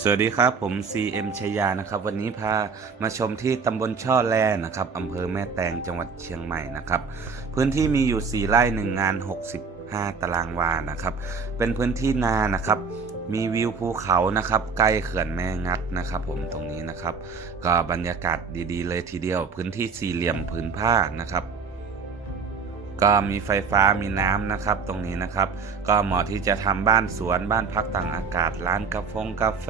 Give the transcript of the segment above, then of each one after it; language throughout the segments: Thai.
สวัสดีครับ ผม CM ชยานะครับ วันนี้พามาชมที่ตำบลช่อแลนะครับอำเภอแม่แตงจังหวัดเชียงใหม่นะครับ พื้นที่มีอยู่ 4 ไร่ 1 งาน 65 ตารางวานะครับ เป็นพื้นที่นานะครับ มีวิวภูเขานะครับ ใกล้เขื่อนแม่งัดนะครับ ผมตรงนี้นะครับ ก็บรรยากาศดีๆ เลยทีเดียว พื้นที่สี่เหลี่ยมผืนผ้านะครับ ก็มีไฟฟ้ามีน้ำนะครับตรงนี้นะครับ ก็เหมาะที่จะทำบ้านสวนบ้านพักต่างอากาศร้านกาแฟกาแฟ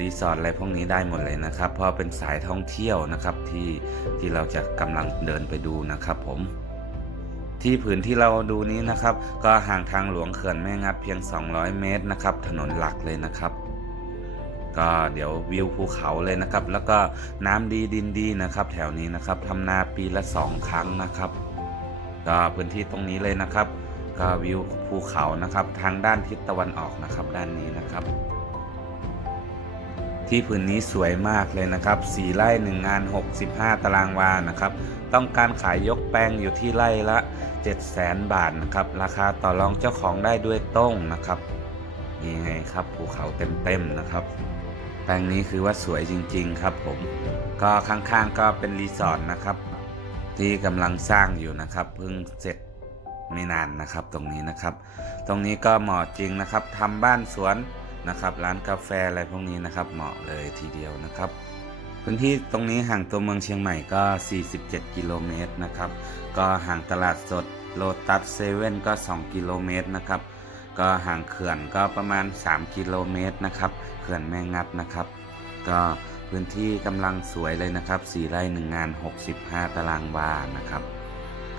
รีสอร์ทอะไรพวกนี้ได้หมดเลยนะครับ เพราะเป็นสายท่องเที่ยวนะครับที่ที่เราจะกำลังเดินไปดูนะครับผมที่ผืนที่เราดูนี้นะครับ ก็ห่างทางหลวงเขื่อนแม่งัดเพียง 200 เมตรนะครับ ถนนหลักเลยนะครับ ก็เดี๋ยววิวภูเขาเลยนะครับ แล้วก็น้ำดีดินดีนะครับ แถวนี้นะครับทำนาปีละสองครั้งนะครับ ก็พื้นที่ตรงนี้เลยนะครับก็วิวภูเขานะครับทางด้านทิศตะวันออกนะครับ ด้านนี้นะครับ ที่พื้นนี้สวยมากเลยนะครับ4ไร่1งาน 65 ตารางวานะครับ ต้องการขายยกแปลงอยู่ที่ไร่ละ700,000 บาทนะครับ ราคาต่อรองเจ้าของได้ด้วยต้งนะครับนี่ไงครับภูเขาเต็มๆนะครับแปลงนี้คือว่าสวยจริง ๆ ครับผม ก็ข้างๆก็เป็นรีสอร์ทนะครับ ที่กำลังสร้างอยู่นะครับเพิ่งเสร็จไม่นานนะครับตรงนี้นะครับ ตรงนี้ก็เหมาะจริงนะครับทำบ้านสวนนะครับ ร้านกาแฟอะไรพวกนี้นะครับเหมาะเลยทีเดียวนะครับ พื้นที่ตรงนี้ห่างตัวเมืองเชียงใหม่ก็ 47 กิโลเมตรนะครับ ก็ห่างตลาดสดโลตัสเซเว่นก็ 2 กิโลเมตรนะครับ ก็ห่างเขื่อนก็ประมาณ 3 กิโลเมตรนะครับ เขื่อนแม่งัดนะครับ ก็ พื้นที่กำลังสวยเลยนะครับ 4 ไร่ 1 งาน 65 ตารางวานะครับ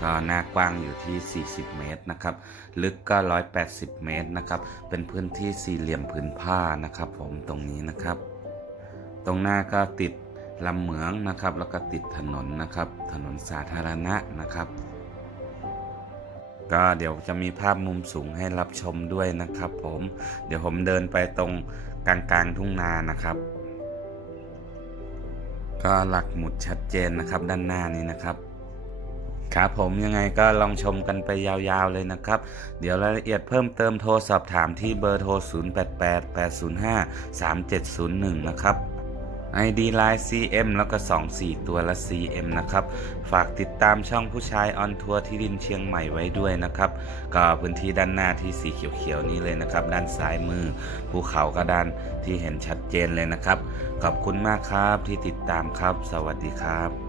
ก็หน้ากว้างอยู่ที่ 40 เมตรนะครับ ลึกก็ 180 เมตรนะครับ เป็นพื้นที่สี่เหลี่ยมผืนผ้านะครับผมตรงนี้นะครับ ตรงหน้าก็ติดลำเหมืองนะครับ แล้วก็ติดถนนนะครับ ถนนสาธารณะนะครับ ก็เดี๋ยวจะมีภาพมุมสูงให้รับชมด้วยนะครับ ผม เดี๋ยวผมเดินไปตรงกลางๆทุ่งนานะครับ ก็หลักหมุดชัดเจนนะครับด้านหน้านี้นะครับครับผมยังไงก็ลองชมกันไปยาวๆเลยนะครับ เดี๋ยวรายละเอียดเพิ่มเติมโทรสอบถามที่เบอร์โทร 0888053701 นะครับ ID Line CM แล้วก็ 24 ตัวละ CM นะครับ ฝากติดตามช่องผู้ชายออนทัวร์ที่ดินเชียงใหม่ไว้ด้วยนะครับ ก็พื้นที่ด้านหน้าที่สีเขียวๆนี้เลยนะครับ ด้านซ้ายมือภูเขาก็ด้านที่เห็นชัดเจนเลยนะครับ ขอบคุณมากครับที่ติดตามครับ สวัสดีครับ